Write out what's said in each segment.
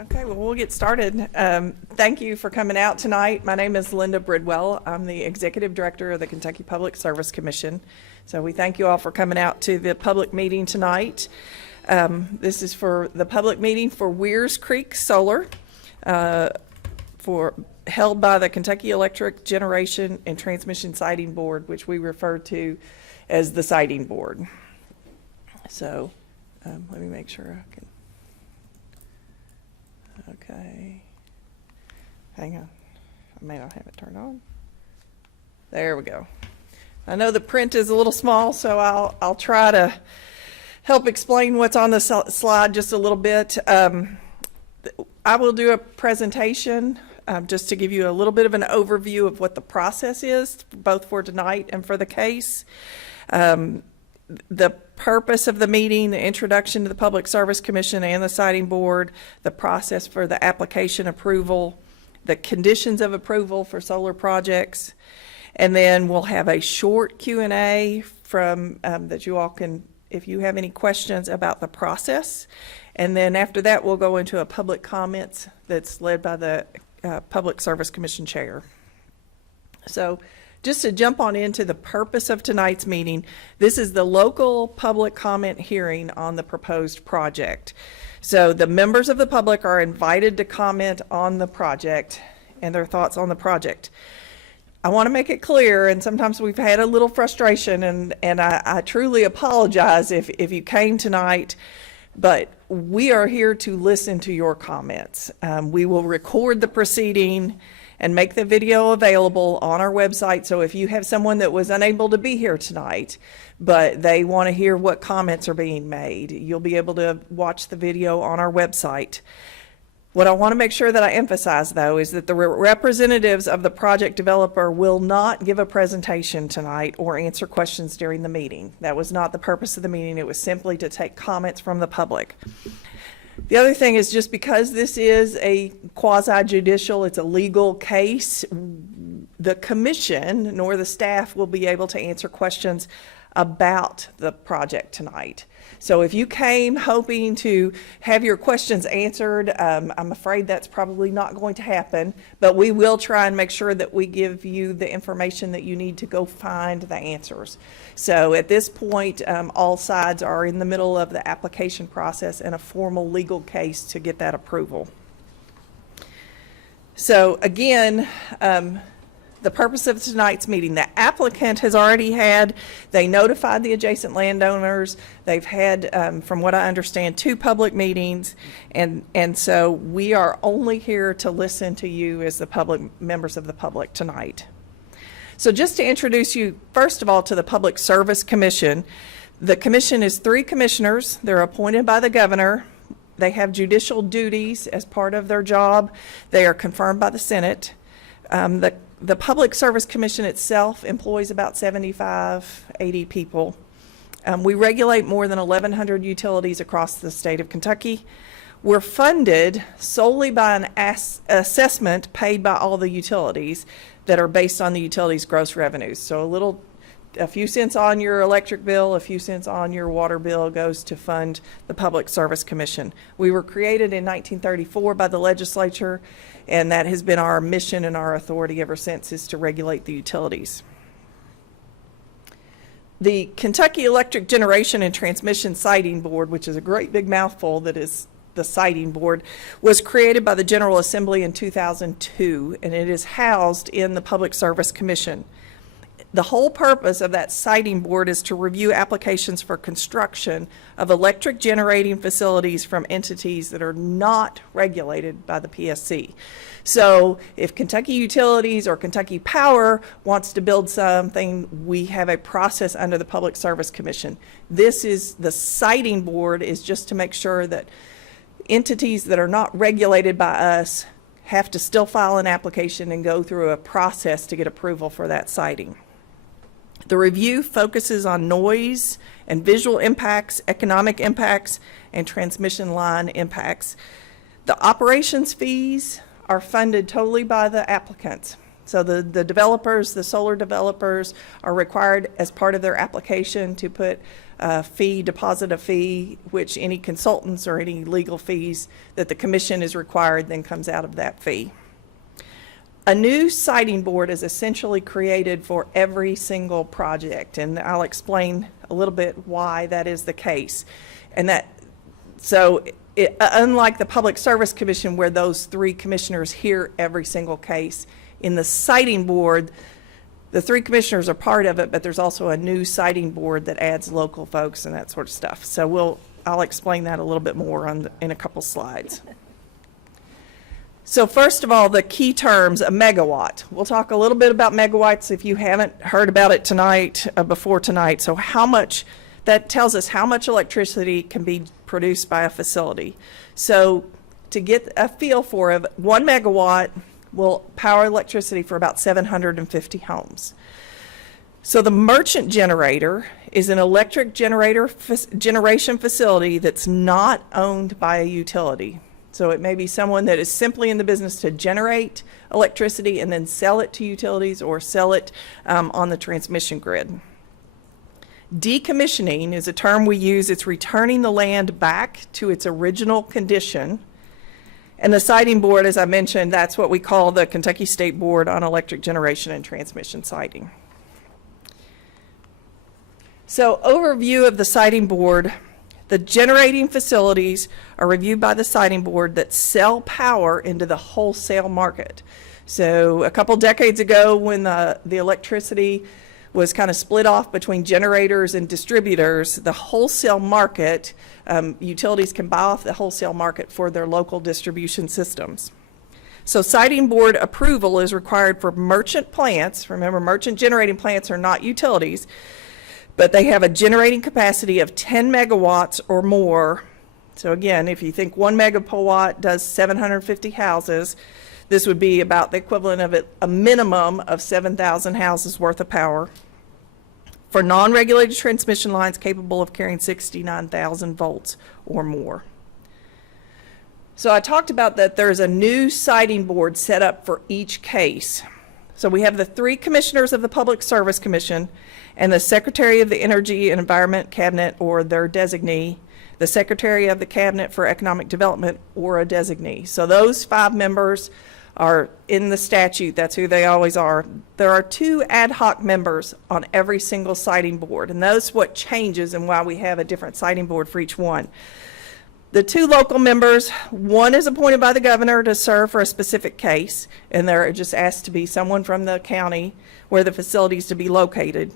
Okay, well, we'll get started. Thank you for coming out tonight. My name is Linda Bridwell. I'm the Executive Director of the Kentucky Public Service Commission. So we thank you all for coming out to the public meeting tonight. This is for the public meeting for Weirs Creek Solar, held by the Kentucky Electric Generation and Transmission Siting Board, which we refer to as the Siting Board. So let me make sure I can. Okay, hang on, I may not have it turned on. There we go. I know the print is a little small, so I'll try to help explain what's on the slide just a little bit. I will do a presentation just to give you a little bit of an overview of what the process is, both for tonight and for the case. The purpose of the meeting, the introduction to the Public Service Commission and the Siting Board, the process for the application approval, the conditions of approval for solar projects, and then we'll have a short Q&A from that you all can, if you have any questions about the process. And then after that, we'll go into a public comments that's led by the Public Service Commission Chair. So just to jump on into the purpose of tonight's meeting, this is the local public comment hearing on the proposed project. So the members of the public are invited to comment on the project and their thoughts on the project. I want to make it clear, and sometimes we've had a little frustration, and I truly apologize if you came tonight, but we are here to listen to your comments. We will record the proceeding and make the video available on our website. So if you have someone that was unable to be here tonight, but they want to hear what comments are being made, you'll be able to watch the video on our website. What I want to make sure that I emphasize, though, is that the representatives of the project developer will not give a presentation tonight or answer questions during the meeting. That was not the purpose of the meeting. It was simply to take comments from the public. The other thing is, just because this is a quasi-judicial, it's a legal case, the commission nor the staff will be able to answer questions about the project tonight. So if you came hoping to have your questions answered, I'm afraid that's probably not going to happen, but we will try and make sure that we give you the information that you need to go find the answers. So at this point, all sides are in the middle of the application process and a formal legal case to get that approval. So again, the purpose of tonight's meeting, the applicant has already they notified the adjacent landowners. They've had, from what I understand, 2 public meetings. And so we are only here to listen to you as the members of the public tonight. So just to introduce you, first of all, to the Public Service Commission. The commission is 3 commissioners. They're appointed by the governor. They have judicial duties as part of their job. They are confirmed by the Senate. The Public Service Commission itself employs about 75, 80 people. We regulate more than 1,100 utilities across the state of Kentucky. We're funded solely by an assessment paid by all the utilities that are based on the utilities' gross revenues. So a few cents on your electric bill, a few cents on your water bill goes to fund the Public Service Commission. We were created in 1934 by the legislature, and that has been our mission and our authority ever since, is to regulate the utilities. The Kentucky Electric Generation and Transmission Siting Board, which is a great big mouthful that is the Siting Board, was created by the General Assembly in 2002, and it is housed in the Public Service Commission. The whole purpose of that Siting Board is to review applications for construction of electric generating facilities from entities that are not regulated by the PSC. So if Kentucky Utilities or Kentucky Power wants to build something, we have a process under the Public Service Commission. The Siting Board is just to make sure that entities that are not regulated by us have to still file an application and go through a process to get approval for that siting. The review focuses on noise and visual impacts, economic impacts, and transmission line impacts. The operations fees are funded totally by the applicants. So the developers, the solar developers, are required as part of their application to put a fee, deposit a fee, which any consultants or any legal fees that the commission is required then comes out of that fee. A new siting board is essentially created for every single project, and I'll explain a little bit why that is the case. And that, so unlike the Public Service Commission where those three commissioners hear every single case, in the siting board, the three commissioners are part of it, but there's also a new siting board that adds local folks and that sort of stuff. So I'll explain that a little bit more in a couple slides. So first of all, the key terms, a megawatt. We'll talk a little bit about megawatts if you haven't heard about it tonight, before tonight. So how much, that tells us how much electricity can be produced by a facility. So to get a feel for it, 1 megawatt will power electricity for about 750 homes. So the merchant generator is an electric generation facility that's not owned by a utility. So it may be someone that is simply in the business to generate electricity and then sell it to utilities or sell it on the transmission grid. Decommissioning is a term we use. It's returning the land back to its original condition. And the siting board, as I mentioned, that's what we call the Kentucky State Board on Electric Generation and Transmission Siting. So overview of the siting board. The generating facilities are reviewed by the siting board that sell power into the wholesale market. So a couple decades ago when the electricity was kind of split off between generators and distributors, the wholesale market, utilities can buy off the wholesale market for their local distribution systems. So siting board approval is required for merchant plants. Remember, merchant generating plants are not utilities, but they have a generating capacity of 10 megawatts or more. So again, if you think 1 megawatt does 750 houses, this would be about the equivalent of a minimum of 7,000 houses worth of power for non-regulated transmission lines capable of carrying 69,000 volts or more. So I talked about that there's a new siting board set up for each case. So we have the 3 commissioners of the Public Service Commission and the Secretary of the Energy and Environment Cabinet or their designee, the Secretary of the Cabinet for Economic Development or a designee. So those 5 members are in the statute. That's who they always are. There are 2 ad hoc members on every single siting board, and that's what changes and why we have a different siting board for each one. The 2 local members, one is appointed by the governor to serve for a specific case, and they're just asked to be someone from the county where the facility is to be located.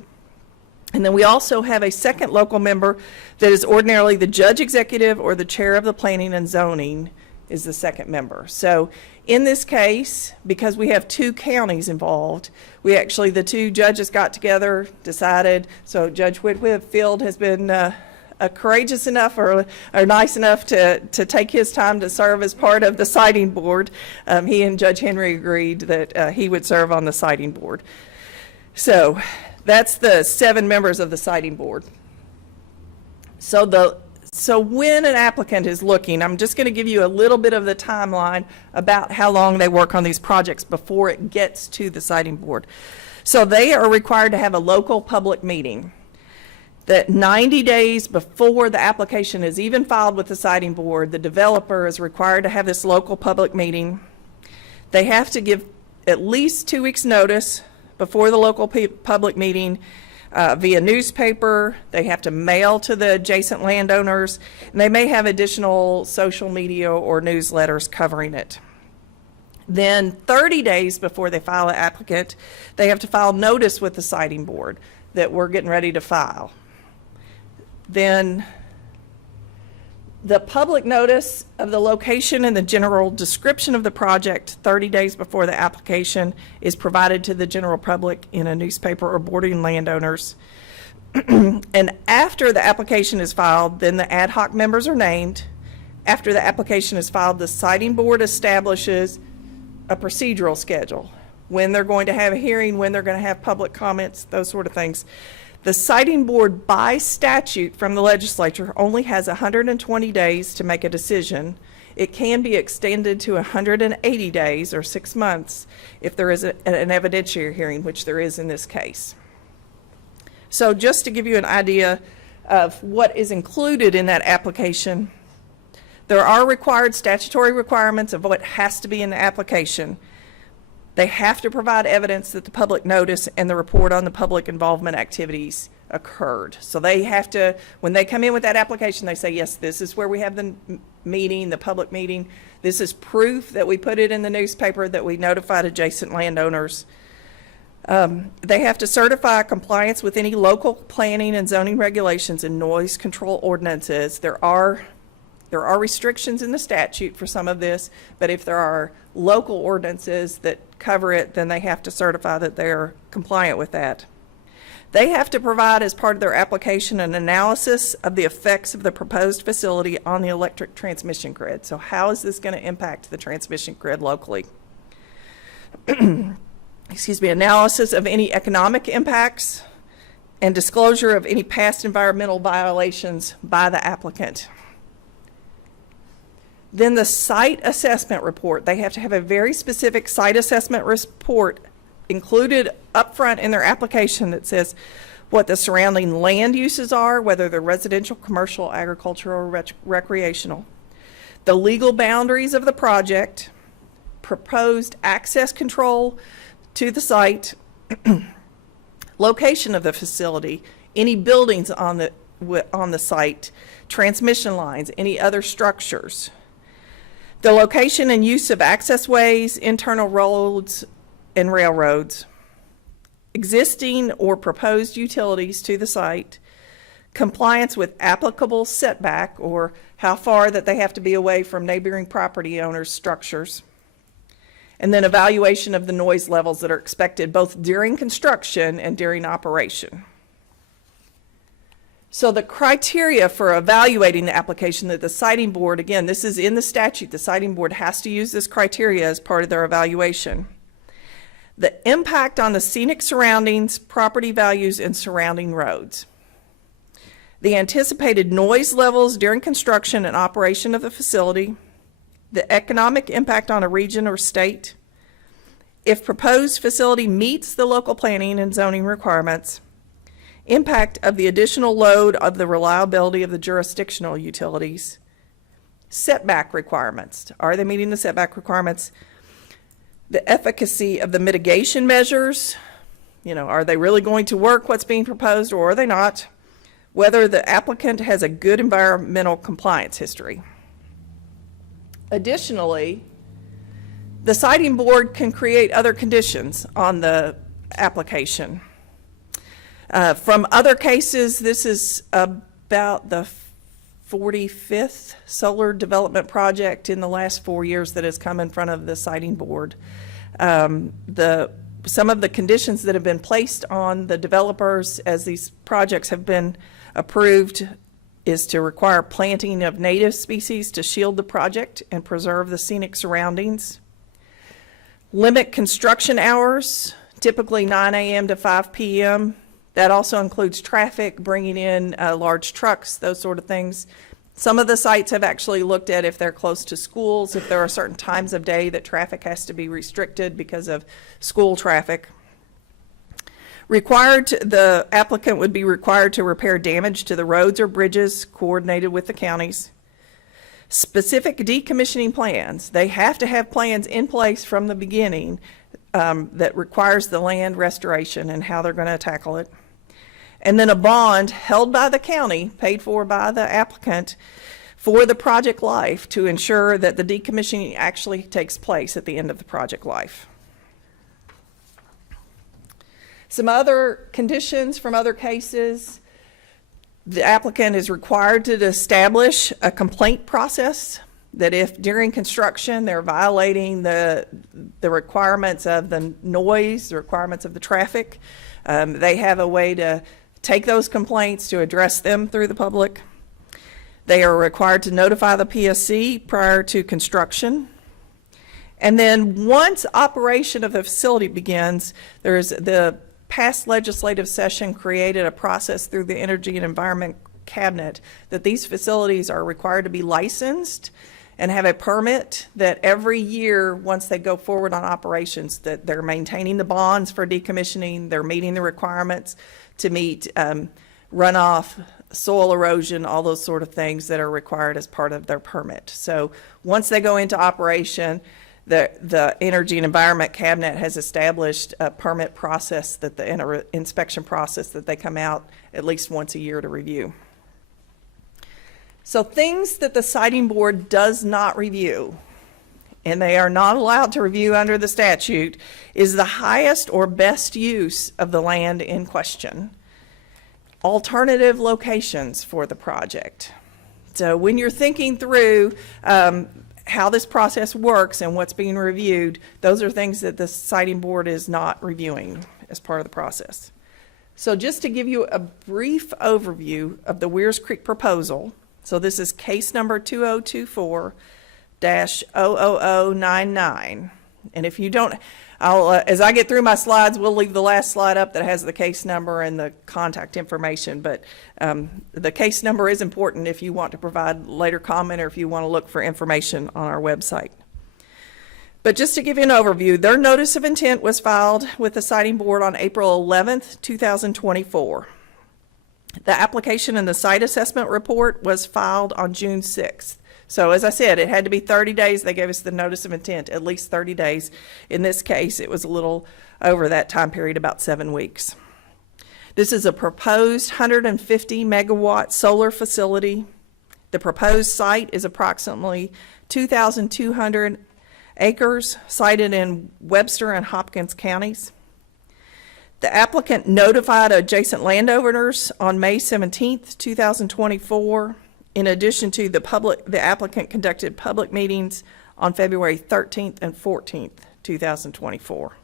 And then we also have a second local member that is ordinarily the judge executive or the chair of the planning and zoning is the second member. So in this case, because we have 2 counties involved, the 2 judges got together, decided, so Judge Whitfield has been courageous enough or nice enough to take his time to serve as part of the siting board. He and Judge Henry agreed that he would serve on the siting board. So that's the 7 members of the siting board. So when an applicant is looking, I'm just going to give you a little bit of the timeline about how long they work on these projects before it gets to the siting board. So they are required to have a local public meeting. That 90 days before the application is even filed with the siting board, the developer is required to have this local public meeting. They have to give at least 2 weeks notice before the local public meeting via newspaper. They have to mail to the adjacent landowners, and they may have additional social media or newsletters covering it. Then 30 days before they file an applicant, they have to file notice with the siting board that we're getting ready to file. Then the public notice of the location and the general description of the project 30 days before the application is provided to the general public in a newspaper or boarding landowners. And after the application is filed, then the ad hoc members are named. After the application is filed, the siting board establishes a procedural schedule, when they're going to have a hearing, when they're going to have public comments, those sort of things. The siting board, by statute from the legislature, only has 120 days to make a decision, It can be extended to 180 days or 6 months if there is an evidentiary hearing, which there is in this case. So just to give you an idea of what is included in that application, there are required statutory requirements of what has to be in the application. They have to provide evidence that the public notice and the report on the public involvement activities occurred. So they have to, when they come in with that application, they say, yes, this is where we have the meeting, the public meeting. This is proof that we put it in the newspaper, that we notified adjacent landowners. They have to certify compliance with any local planning and zoning regulations and noise control ordinances. There are restrictions in the statute for some of this, but if there are local ordinances that cover it, then they have to certify that they're compliant with that. They have to provide, as part of their application, an analysis of the effects of the proposed facility on the electric transmission grid. So how is this going to impact the transmission grid locally? Excuse me, analysis of any economic impacts and disclosure of any past environmental violations by the applicant. Then the site assessment report. They have to have a very specific site assessment report included up front in their application that says what the surrounding land uses are, whether they're residential, commercial, agricultural, or recreational, the legal boundaries of the project, proposed access control to the site, location of the facility, any buildings on the site, transmission lines, any other structures, the location and use of access ways, internal roads, and railroads, existing or proposed utilities to the site, compliance with applicable setback, or how far that they have to be away from neighboring property owners' structures, and then evaluation of the noise levels that are expected both during construction and during operation. So the criteria for evaluating the application that the siting board, again, this is in the statute, the siting board has to use this criteria as part of their evaluation. The impact on the scenic surroundings, property values, and surrounding roads. The anticipated noise levels during construction and operation of the facility. The economic impact on a region or state. If proposed facility meets the local planning and zoning requirements. Impact of the additional load of the reliability of the jurisdictional utilities. Setback requirements. Are they meeting the setback requirements? The efficacy of the mitigation measures. Are they really going to work what's being proposed, or are they not? Whether the applicant has a good environmental compliance history. Additionally, the siting board can create other conditions on the application. From other cases, this is about the 45th solar development project in the last 4 years that has come in front of the siting board. Some of the conditions that have been placed on the developers as these projects have been approved is to require planting of native species to shield the project and preserve the scenic surroundings. Limit construction hours, typically 9 a.m. to 5 p.m. That also includes traffic, bringing in large trucks, those sort of things. Some of the sites have actually looked at if they're close to schools, if there are certain times of day that traffic has to be restricted because of school traffic. The applicant would be required to repair damage to the roads or bridges coordinated with the counties. Specific decommissioning plans. They have to have plans in place from the beginning that requires the land restoration and how they're going to tackle it. And then a bond held by the county, paid for by the applicant, for the project life to ensure that the decommissioning actually takes place at the end of the project life. Some other conditions from other cases. The applicant is required to establish a complaint process, that if during construction they're violating the requirements of the noise, the requirements of the traffic, they have a way to take those complaints to address them through the public. They are required to notify the PSC prior to construction. And then once operation of the facility begins, there's the past legislative session created a process through the Energy and Environment Cabinet that these facilities are required to be licensed and have a permit that every year, once they go forward on operations, that they're maintaining the bonds for decommissioning, they're meeting the requirements to meet runoff, soil erosion, all those sort of things that are required as part of their permit. So once they go into operation, the Energy and Environment Cabinet has established a permit process, that the inspection process that they come out at least once a year to review. So things that the Siting Board does not review, and they are not allowed to review under the statute, is the highest or best use of the land in question, alternative locations for the project. So when you're thinking through how this process works and what's being reviewed, those are things that the Siting Board is not reviewing as part of the process. So just to give you a brief overview of the Weirs Creek proposal, so this is case number 2024-00099. And if you don't, as I get through my slides, we'll leave the last slide up that has the case number and the contact information. But the case number is important if you want to provide later comment or if you want to look for information on our website. But just to give you an overview, their notice of intent was filed with the Siting Board on April 11th, 2024. The application and the site assessment report was filed on June 6th. So as I said, it had to be 30 days. They gave us the notice of intent, at least 30 days. In this case, it was a little over that time period, about 7 weeks. This is a proposed 150 megawatt solar facility. The proposed site is approximately 2,200 acres, sited in Webster and Hopkins counties. The applicant notified adjacent landowners on May 17th, 2024. In addition to the applicant conducted public meetings on February 13th and 14th, 2024.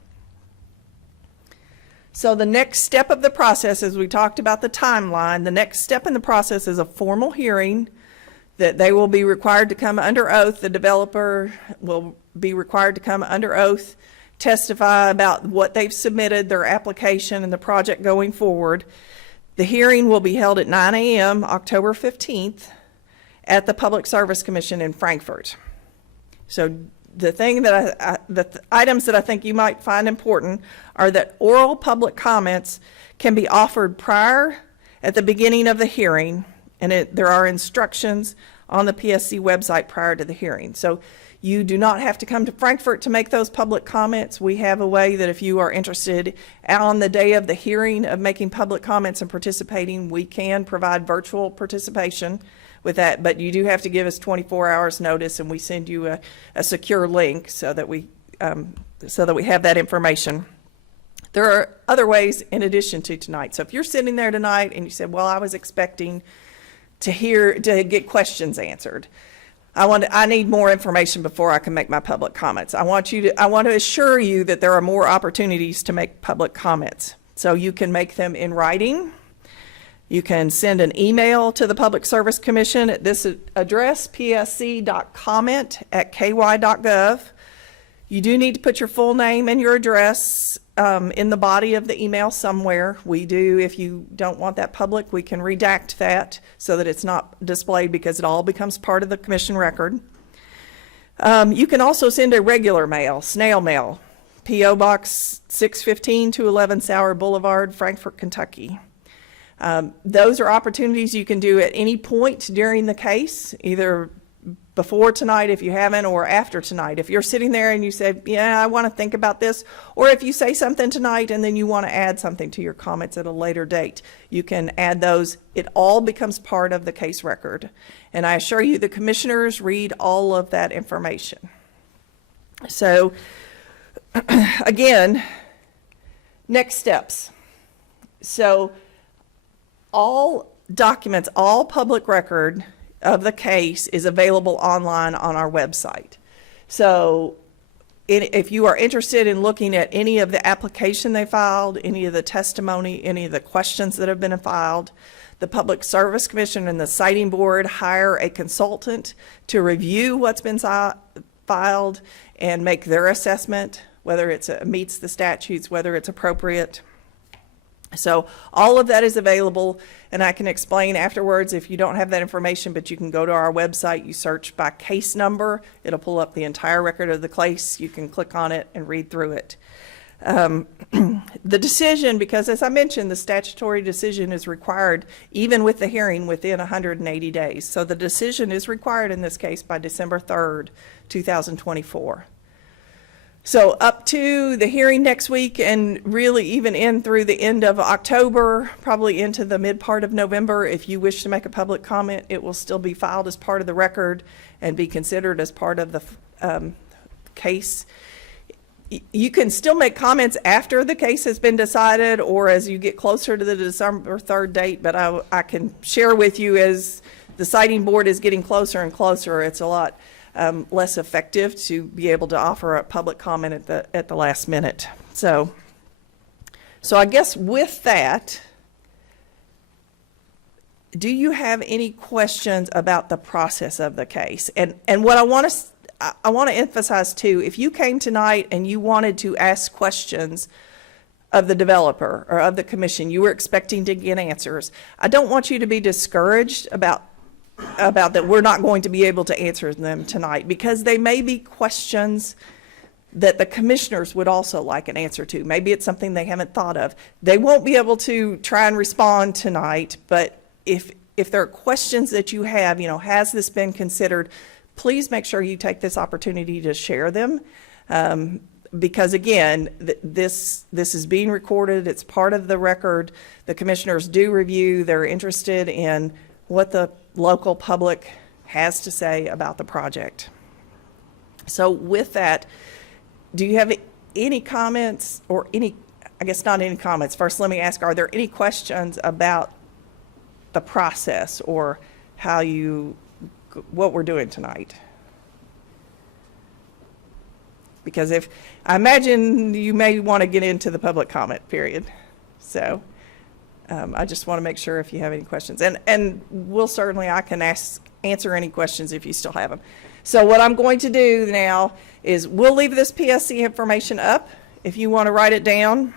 So the next step of the process, as we talked about the timeline, the next step in the process is a formal hearing that they will be required to come under oath. The developer will be required to come under oath, testify about what they've submitted, their application, and the project going forward. The hearing will be held at 9 a.m. October 15th at the Public Service Commission in Frankfort. So the thing that the items that I think you might find important are that oral public comments can be offered prior at the beginning of the hearing, and there are instructions on the PSC website prior to the hearing. So you do not have to come to Frankfurt to make those public comments. We have a way that if you are interested on the day of the hearing of making public comments and participating, we can provide virtual participation with that, but you do have to give us 24 hours notice, and we send you a secure link so that we have that information. There are other ways in addition to tonight. So if you're sitting there tonight and you said, well, I was expecting to get questions answered, I need more information before I can make my public comments. I want to assure you that there are more opportunities to make public comments. So you can make them in writing. You can send an email to the Public Service Commission at this address, psc.comment@ky.gov. You do need to put your full name and your address in the body of the email somewhere. We do, if you don't want that public, we can redact that so that it's not displayed, because it all becomes part of the commission record. You can also send a regular mail, snail mail, P.O. Box 615 211 Sauer Boulevard, Frankfort, Kentucky. Those are opportunities you can do at any point during the case, either before tonight if you haven't, or after tonight. If you're sitting there and you say, yeah, I want to think about this, or if you say something tonight and then you want to add something to your comments at a later date, you can add those. It all becomes part of the case record. And I assure you the commissioners read all of that information. So again, next steps. So all documents, all public record of the case is available online on our website. So if you are interested in looking at any of the application they filed, any of the testimony, any of the questions that have been filed, the Public Service Commission and the Siting Board hire a consultant to review what's been filed and make their assessment, whether it meets the statutes, whether it's appropriate. So all of that is available, and I can explain afterwards if you don't have that information, but you can go to our website, you search by case number, it'll pull up the entire record of the case, you can click on it and read through it. The decision, because as I mentioned, the statutory decision is required even with the hearing within 180 days. So the decision is required in this case by December 3rd, 2024. So up to the hearing next week and really even in through the end of October, probably into the mid part of November, if you wish to make a public comment, it will still be filed as part of the record and be considered as part of the case. You can still make comments after the case has been decided or as you get closer to the December 3rd date, but I can share with you as the citing board is getting closer and closer, it's a lot less effective to be able to offer a public comment at the last minute. So I guess with that, do you have any questions about the process of the case? And what I want to emphasize too, if you came tonight and you wanted to ask questions of the developer or of the commission, you were expecting to get answers. I don't want you to be discouraged about that we're not going to be able to answer them tonight, because they may be questions that the commissioners would also like an answer to. Maybe it's something they haven't thought of. They won't be able to try and respond tonight, but if there are questions that you have, has this been considered, please make sure you take this opportunity to share them. Because again, this is being recorded, it's part of the record. The commissioners do review, they're interested in what the local public has to say about the project. So with that, do you have any comments or I guess not any comments. First, let me ask, are there any questions about the process or what we're doing tonight? Because I imagine you may want to get into the public comment period. So I just want to make sure if you have any questions, and I can answer any questions if you still have them. So what I'm going to do now is we'll leave this PSC information up if you want to write it down.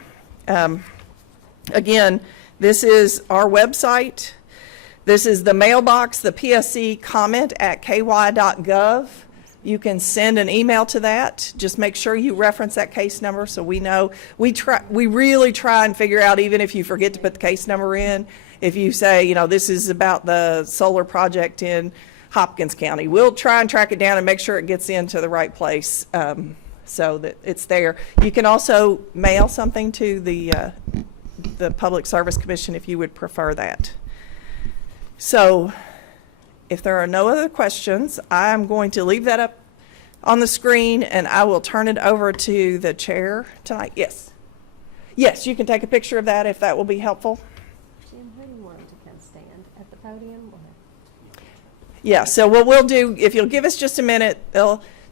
Again, this is our website. This is the mailbox, the PSC comment at ky.gov. You can send an email to that. Just make sure you reference that case number so we know. We really try and figure out, even if you forget to put the case number in, if you say, this is about the solar project in Hopkins County, we'll try and track it down and make sure it gets into the right place so that it's there. You can also mail something to the Public Service Commission if you would prefer that. So if there are no other questions, I'm going to leave that up on the screen and I will turn it over to the chair tonight. Yes. Yes, you can take a picture of that if that will be helpful. Jim, who do you want to come stand at the podium? Or? Yeah, so what we'll do, if you'll give us just a minute,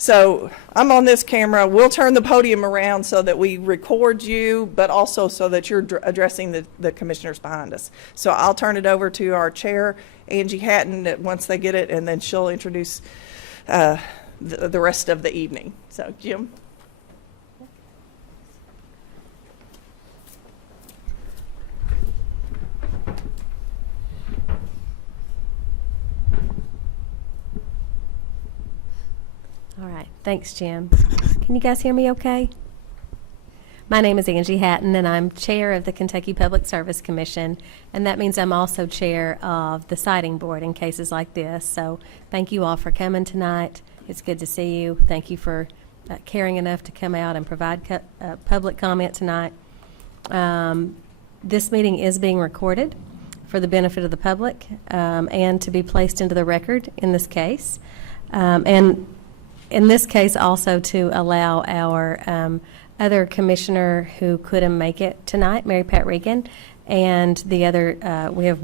so I'm on this camera, we'll turn the podium around so that we record you, but also so that you're addressing the commissioners behind us. So I'll turn it over to our chair, Angie Hatton, once they get it, and then she'll introduce the rest of the evening. So, Jim. All right. Thanks, Jim. Can you guys hear me okay? My name is Angie Hatton, and I'm chair of the Kentucky Public Service Commission, and that means I'm also chair of the Siting Board in cases like this. So thank you all for coming tonight. It's good to see you. Thank you for caring enough to come out and provide public comment tonight. This meeting is being recorded for the benefit of the public and to be placed into the record in this case. And in this case also to allow our other commissioner who couldn't make it tonight, Mary Pat Regan, and the other, we have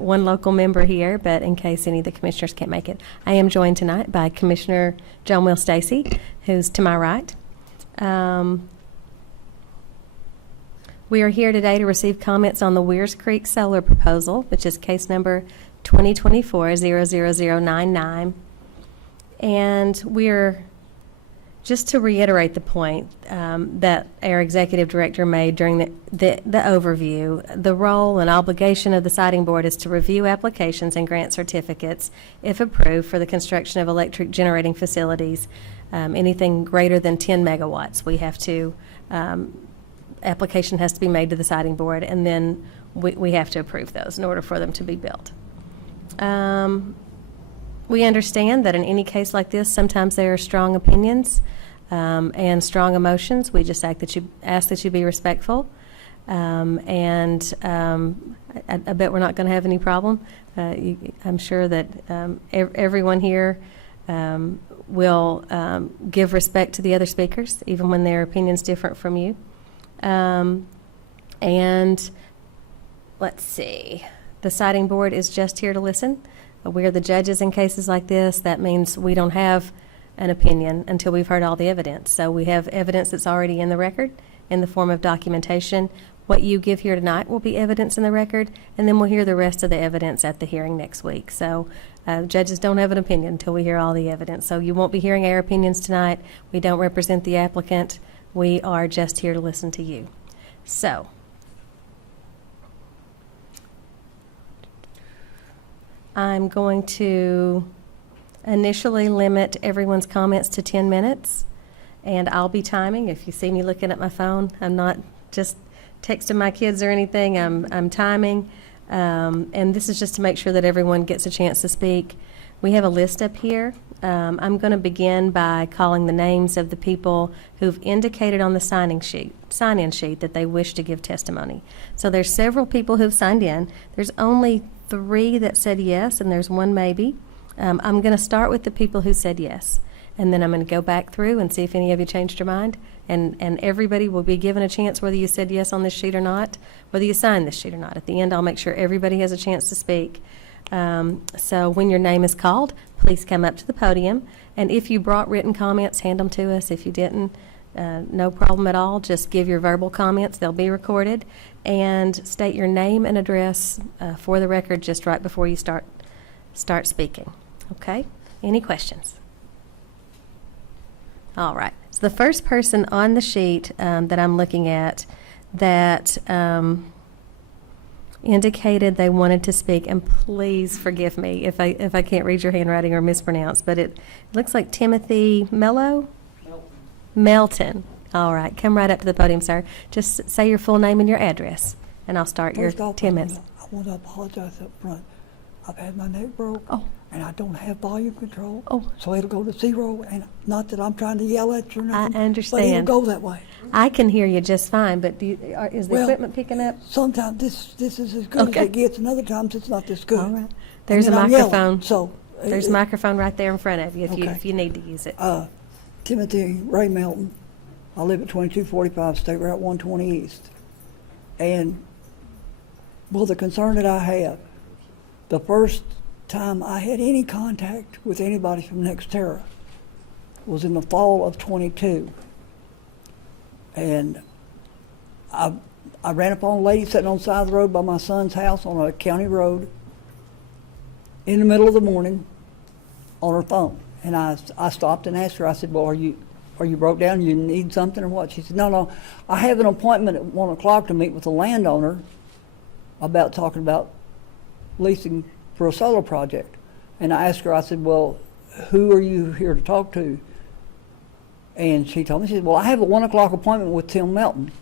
one local member here, but in case any of the commissioners can't make it, I am joined tonight by Commissioner John Will Stacy, who's to my right. We are here today to receive comments on the Weirs Creek Solar Proposal, which is case number 2024-00099. And we're just to reiterate the point that our executive director made during the overview, the role and obligation of the siting board is to review applications and grant certificates, if approved, for the construction of electric generating facilities, anything greater than 10 megawatts. We have to, application has to be made to the siting board, and then we have to approve those in order for them to be built. We understand that in any case like this, sometimes there are strong opinions and strong emotions. We just ask that you be respectful, and I bet we're not going to have any problem. I'm sure that everyone here will give respect to the other speakers, even when their opinion's different from you. And let's see, the siting board is just here to listen. We're the judges in cases like this. That means we don't have an opinion until we've heard all the evidence. So we have evidence that's already in the record in the form of documentation. What you give here tonight will be evidence in the record, and then we'll hear the rest of the evidence at the hearing next week. So judges don't have an opinion until we hear all the evidence. So you won't be hearing our opinions tonight. We don't represent the applicant. We are just here to listen to you. So I'm going to initially limit everyone's comments to 10 minutes, and I'll be timing. If you see me looking at my phone, I'm not just texting my kids or anything. I'm timing, and this is just to make sure that everyone gets a chance to speak. We have a list up here. I'm going to begin by calling the names of the people who've indicated on the sign-in sheet that they wish to give testimony. So there's several people who've signed in. There's only 3 that said yes, and there's 1 maybe. I'm going to start with the people who said yes, and then I'm going to go back through and see if any of you changed your mind. And everybody will be given a chance, whether you said yes on this sheet or not, whether you signed this sheet or not. At the end, I'll make sure everybody has a chance to speak. So when your name is called, please come up to the podium. And if you brought written comments, hand them to us. If you didn't, no problem at all. Just give your verbal comments. They'll be recorded. And state your name and address for the record just right before you start speaking. Okay? Any questions? All right. So the first person on the sheet that I'm looking at that indicated they wanted to speak, and please forgive me if I can't read your handwriting or mispronounce, but it looks like Timothy Melton. All right. Come right up to the podium, sir. Just say your full name and your address, and I'll start your 10 minutes. I want to apologize up front. I've had my neck broke, and I don't have volume control, so it'll go to 0, and not that I'm trying to yell at you or nothing. I understand. But it'll go that way. I can hear you just fine, but is the equipment picking up? Sometimes this is as good as it gets, and other times it's not this good. All right. There's a And then I'm microphone. yelling, There's a microphone right there in front of you if you need to use it. Timothy Ray Melton. I live at 2245 State Route 120 East. And, well, the concern that I have, the first time I had any contact with anybody from NextEra was in the fall of 22. And I ran upon a lady sitting on the side of the road by my son's house on a county road in the middle of the morning on her phone. And I stopped and asked her, I said, well, are you broke down? You need something or what? She said, no, I have an appointment at 1 o'clock to meet with a landowner about talking about leasing for a solar project. And I asked her, I said, well, who are you here to talk to? And she told me, she said, well, I have a 1 o'clock appointment with Tim Melton.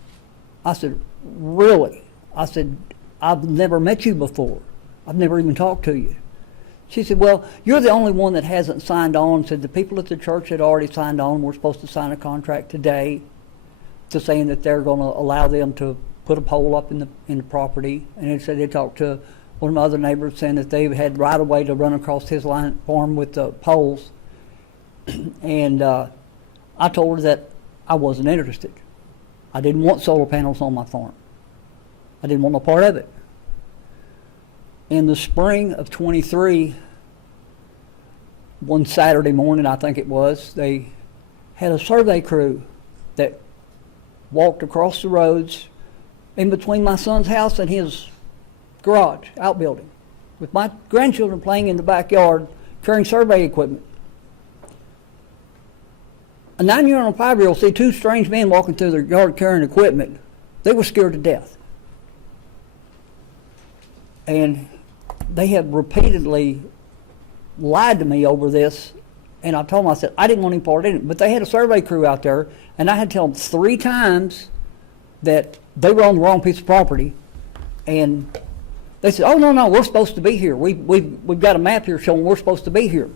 I said, really? I said, I've never met you before. I've never even talked to you. She said, well, you're the only one that hasn't signed on. Said the people at the church had already signed on. We're supposed to sign a contract today to saying that they're going to allow them to put a pole up in the property. And they said they talked to one of my other neighbors saying that they had right of way to run across his line farm with the poles. And I told her that I wasn't interested. I didn't want solar panels on my farm. I didn't want no part of it. In the spring of 23, one Saturday morning, I think it was, they had a survey crew that walked across the roads in between my son's house and his garage, outbuilding, with my grandchildren playing in the backyard, carrying survey equipment. a 9-year-old and a 5-year-old see two strange men walking through their yard carrying equipment. They were scared to death. And they had repeatedly lied to me over this, and I told them, I said, I didn't want any part in it. But they had a survey crew out there, and I had to tell them 3 times that they were on the wrong piece of property. And they said, oh, no, we're supposed to be here. We've got a map here showing we're supposed to be here.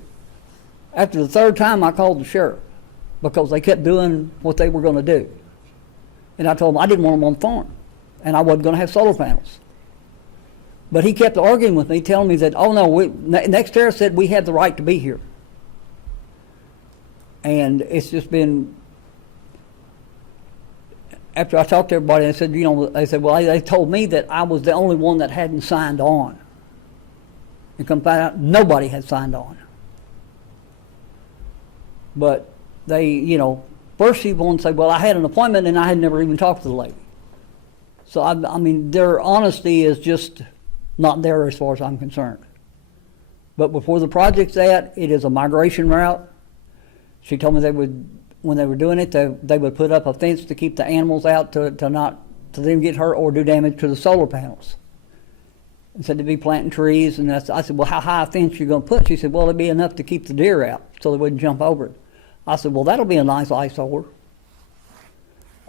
After the 3rd time, I called the sheriff because they kept doing what they were going to do. And I told them I didn't want them on the farm, and I wasn't going to have solar panels. But he kept arguing with me, telling me that, oh, no, NextEra said we had the right to be here. And it's just been, after I talked to everybody, I said, they said, well, they told me that I was the only one that hadn't signed on. And come find out, nobody had signed on. But they, first he wanted to say, well, I had an appointment and I had never even talked to the lady. So, I mean, their honesty is just not there as far as I'm concerned. But before the project's at, it is a migration route. She told me when they were doing it, they would put up a fence to keep the animals out to them get hurt or do damage to the solar panels. And said to be planting trees, and I said, well, how high a fence you going to put? She said, well, it'd be enough to keep the deer out so they wouldn't jump over it. I said, well, that'll be a nice eyesore.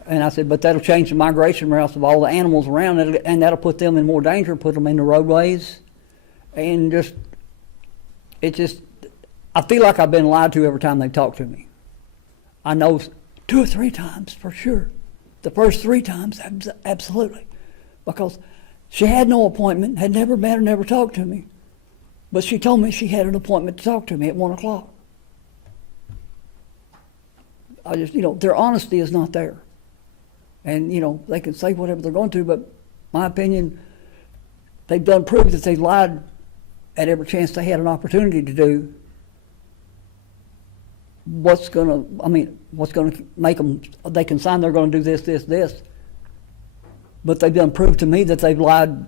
And I said, but that'll change the migration routes of all the animals around, and that'll put them in more danger, put them in the roadways, and I feel like I've been lied to every time they've talked to me. I know 2 or 3 times for sure. The first 3 times, absolutely. Because she had no appointment, had never met or never talked to me. But she told me she had an appointment to talk to me at 1 o'clock. I just, their honesty is not there. And, they can say whatever they're going to, but my opinion, they've done prove that they lied at every chance they had an opportunity to do. What's going to make them, they can sign they're going to do this. But they've done prove to me that they've lied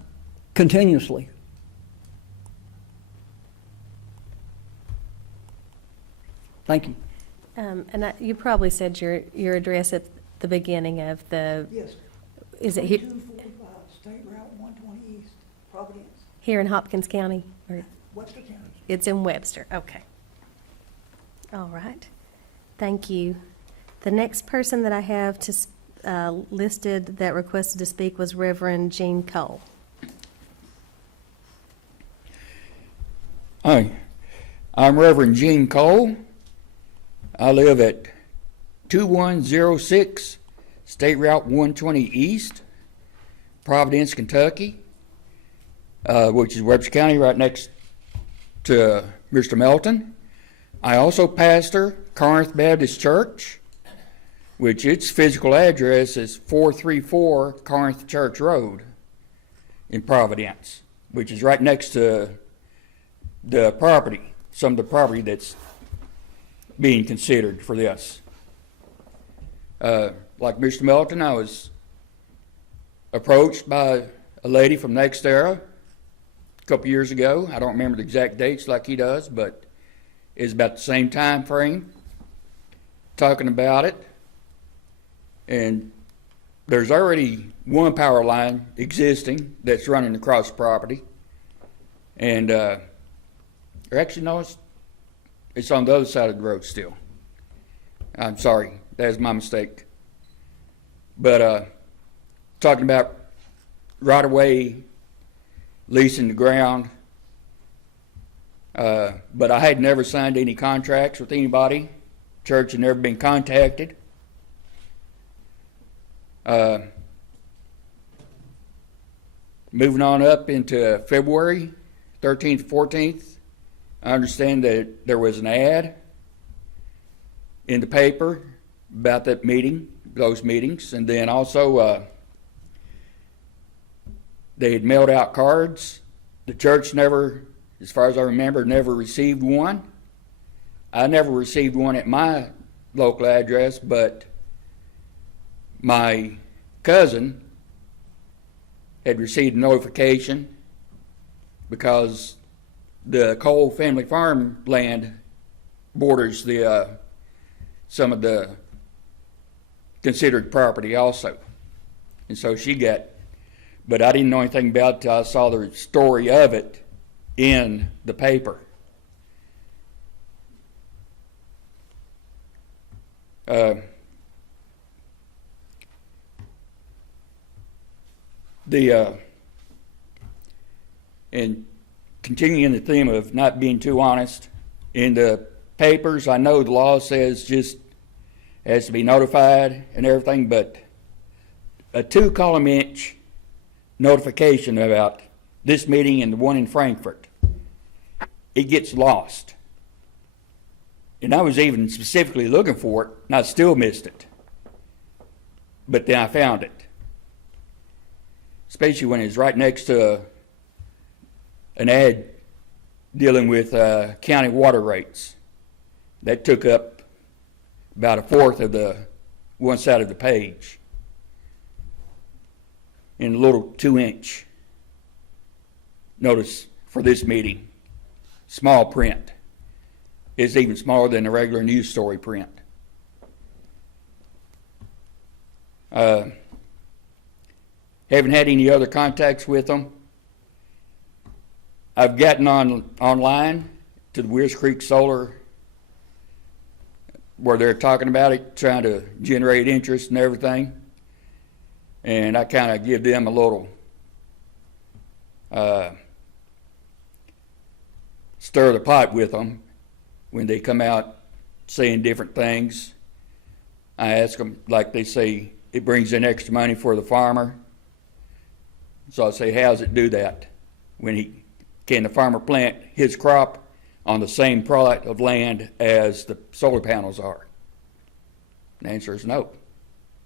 continuously. Thank you. You probably said your address at the beginning of the. Yes. Is it here? 245 State Route 120 East, Providence. Here in Hopkins County? Or Webster County. it's in Webster. Okay. All right. Thank you. The next person that I have listed that requested to speak was Reverend Gene Cole. Hi, I'm Reverend Gene Cole. I live at 2106 State Route 120 East, Providence, Kentucky, which is Webster County, right next to Mr. Melton. I also pastor Corinth Baptist Church, which its physical address is 434 Corinth Church Road in Providence, which is right next to the property, some of the property that's being considered for this. Like Mr. Melton, I was approached by a lady from NextEra a couple years ago. I don't remember the exact dates like he does, but it's about the same time frame, talking about it. And there's already one power line existing that's running across the property. And actually, no, it's on the other side of the road still. I'm sorry, that was my mistake. But talking about right away leasing the ground, but I had never signed any contracts with anybody. Church had never been contacted. Moving on up into February 13th, 14th, I understand that there was an ad in the paper about that meeting, those meetings, and then also they had mailed out cards. The church never, as far as I remember, never received one. I never received one at my local address, but my cousin had received a notification because the Cole family farm land borders the some of the considered property also. And so she got, but I didn't know anything about it till I saw the story of it in the paper. And continuing the theme of not being too honest, in the papers, I know the law says just has to be notified and everything, but a 2-column inch notification about this meeting and the one in Frankfurt, it gets lost. And I was even specifically looking for it, and I still missed it. But then I found it. Especially when it's right next to an ad dealing with county water rates. That took up about 1/4 of the one side of the page. In a little 2-inch notice for this meeting. Small print. It's even smaller than the regular news story print. Haven't had any other contacts with them. I've gotten online to the Weirs Creek Solar, where they're talking about it, trying to generate interest and everything. And I kind of give them a little stir the pot with them when they come out saying different things. I ask them, like they say, it brings in extra money for the farmer. So I say, how does it do that? Can the farmer plant his crop on the same plot of land as the solar panels are? The answer is no,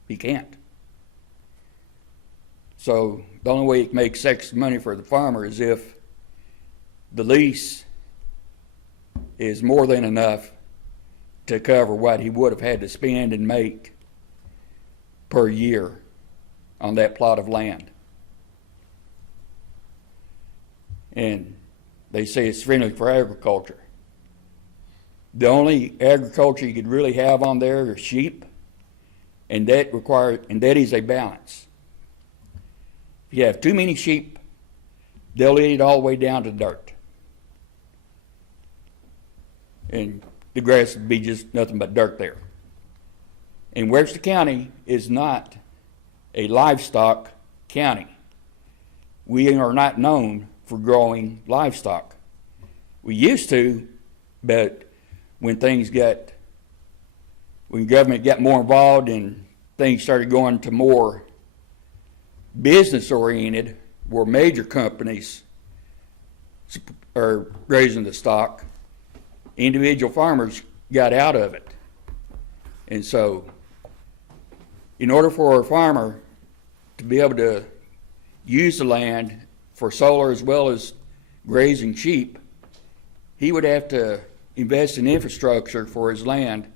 he can't. So the only way it makes extra money for the farmer is if the lease is more than enough to cover what he would have had to spend and make per year on that plot of land. And they say it's friendly for agriculture. The only agriculture you could really have on there is sheep, and that is a balance. If you have too many sheep, they'll eat it all the way down to dirt. And the grass would be just nothing but dirt there. And Webster County is not a livestock county. We are not known for growing livestock. We used to, but when government got more involved and things started going to more business oriented, where major companies are raising the stock, individual farmers got out of it. And so in order for a farmer to be able to use the land for solar as well as grazing sheep, he would have to invest in infrastructure for his land,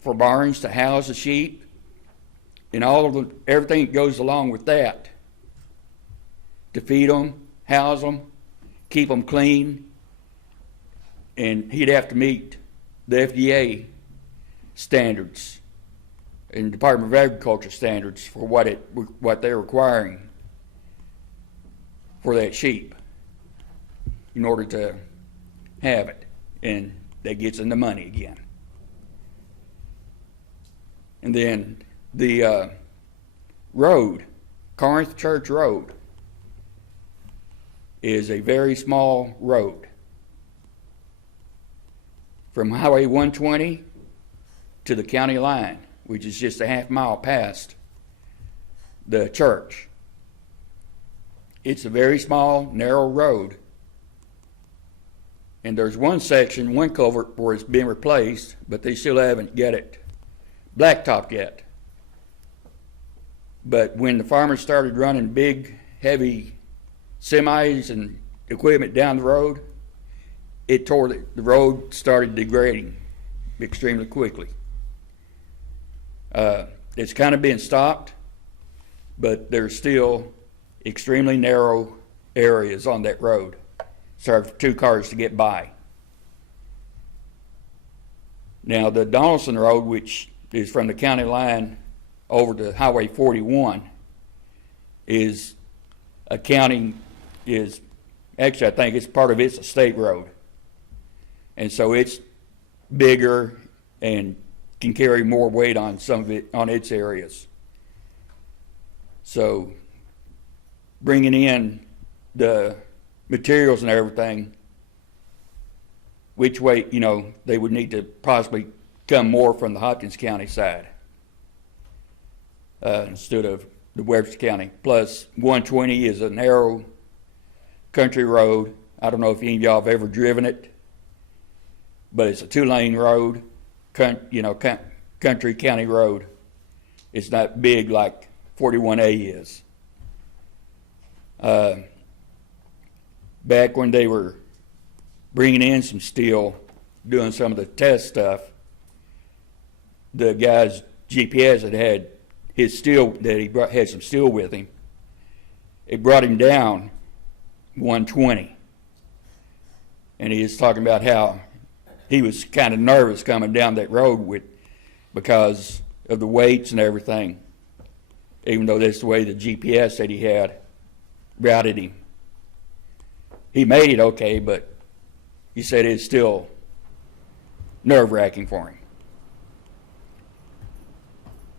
for barns to house the sheep, and everything that goes along with that, to feed them, house them, keep them clean. And he'd have to meet the FDA standards and Department of Agriculture standards for what they're requiring for that sheep in order to have it. And that gets into money again. And then the road, Corinth Church Road, is a very small road. From Highway 120 to the county line, which is just a half mile past the church. It's a very small, narrow road. And there's one section, one culvert, where it's been replaced, but they still haven't got it blacktopped yet. But when the farmers started running big, heavy semis and equipment down the road, the road started degrading extremely quickly. It's kind of been stopped, but there's still extremely narrow areas on that road. It's hard for 2 cars to get by. Now, the Donaldson Road, which is from the county line over to Highway 41, is actually, I think it's part of it's a state road. And so it's bigger and can carry more weight on some of it, on its areas. So bringing in the materials and everything, which way, they would need to possibly come more from the Hopkins County side instead of the Weirs County. Plus, 120 is a narrow country road. I don't know if any of y'all have ever driven it, but it's a 2-lane road, country county road. It's not big like 41A is. Back when they were bringing in some steel, doing some of the test stuff, the guy's GPS had his steel, that he had some steel with him. It brought him down 120. And he was talking about how he was kind of nervous coming down that road because of the weights and everything, even though that's the way the GPS that he had routed him. He made it okay, but he said it's still nerve-wracking for him.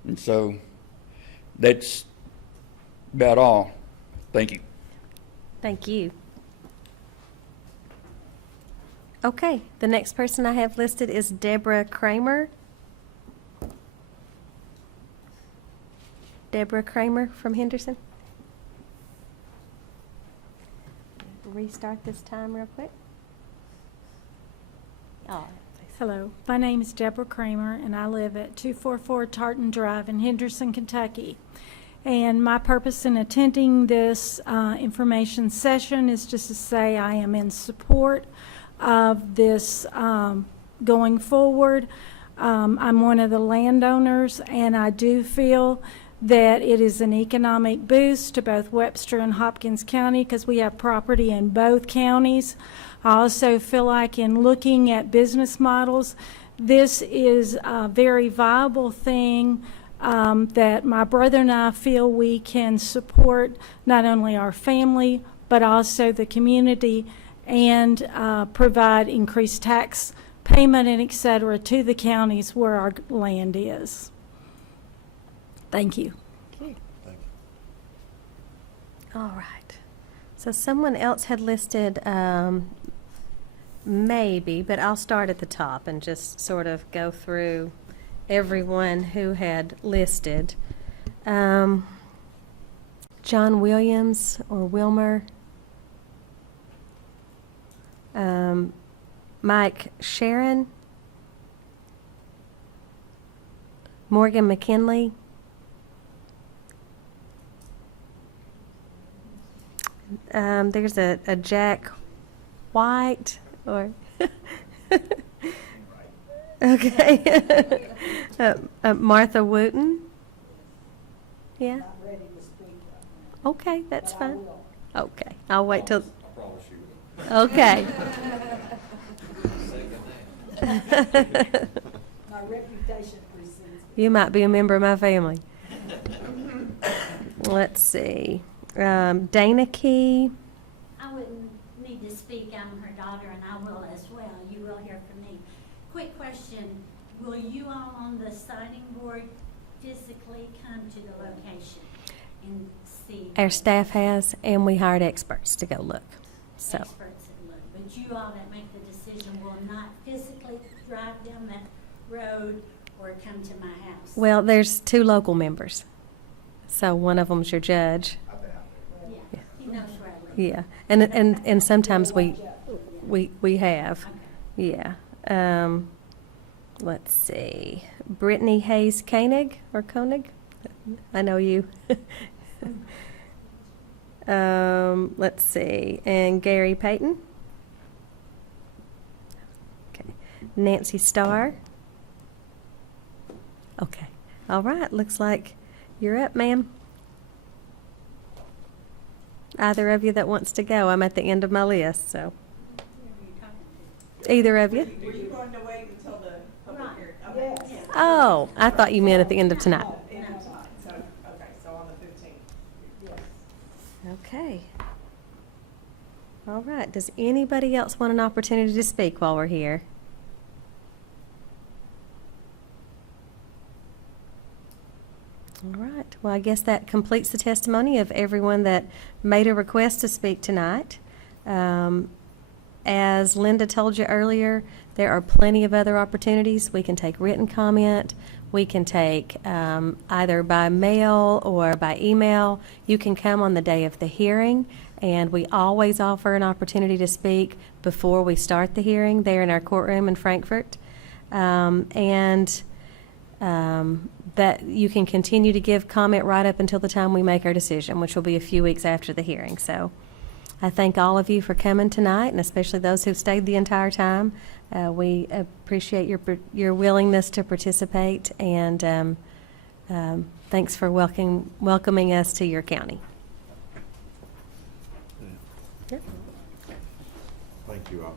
And so that's about all. Thank you. Thank you. Okay, the next person I have listed is Deborah Kramer. Deborah Kramer from Henderson. Restart this time real quick. Oh. Hello, my name is Deborah Kramer, and I live at 244 Tartan Drive in Henderson, Kentucky. And my purpose in attending this information session is just to say I am in support of this going forward. I'm one of the landowners, and I do feel that it is an economic boost to both Webster and Hopkins County because we have property in both counties. I also feel like in looking at business models, this is a very viable thing that my brother and I feel we can support not only our family, but also the community and provide increased tax payment and et cetera to the counties where our land is. Thank you. Thank you. All right. So someone else had listed maybe, but I'll start at the top and just sort of go through everyone who had listed. John Williams or Wilmer. Mike Sharon. Morgan McKinley. There's a Jack White or okay. Martha Wooten. Yeah. Okay, that's fine. Okay, I'll wait till. Okay. My reputation precedes. You might be a member of my family. Let's see. Dana Key. I wouldn't need to speak. I'm her daughter, and I will as well. You will hear from me. Quick question. Will you all on the siting board physically come to the location and see? Our staff has, and we hired experts to go look. So. Experts that look. But you all that make the decision will not physically drive down that road or come to my house. Well, there's 2 local members. So one of them's your judge. Yeah, he knows where I live. Yeah, and sometimes we have, yeah. Let's see, Brittany Hayes Koenig or Koenig, I know you. Let's see, and Gary Payton. Okay, Nancy Starr. Okay, all right. Looks like you're up, ma'am. Either of you that wants to go. I'm at the end of my list, so. Either of you. Were you going to wait until the public Oh, I thought you meant at the end of tonight. So, okay, so on the 15th. Okay. All right. Does anybody else want an opportunity to speak while we're here? All right. Well, I guess that completes the testimony of everyone that made a request to speak tonight. As Linda told you earlier, there are plenty of other opportunities. We can take written comment. We can take either by mail or by email. You can come on the day of the hearing, and we always offer an opportunity to speak before we start the hearing there in our courtroom in Frankfort. That you can continue to give comment right up until the time we make our decision, which will be a few weeks after the hearing. So I thank all of you for coming tonight, and especially those who've stayed the entire time. We appreciate your willingness to participate, and thanks for welcoming us to your county. Thank you all.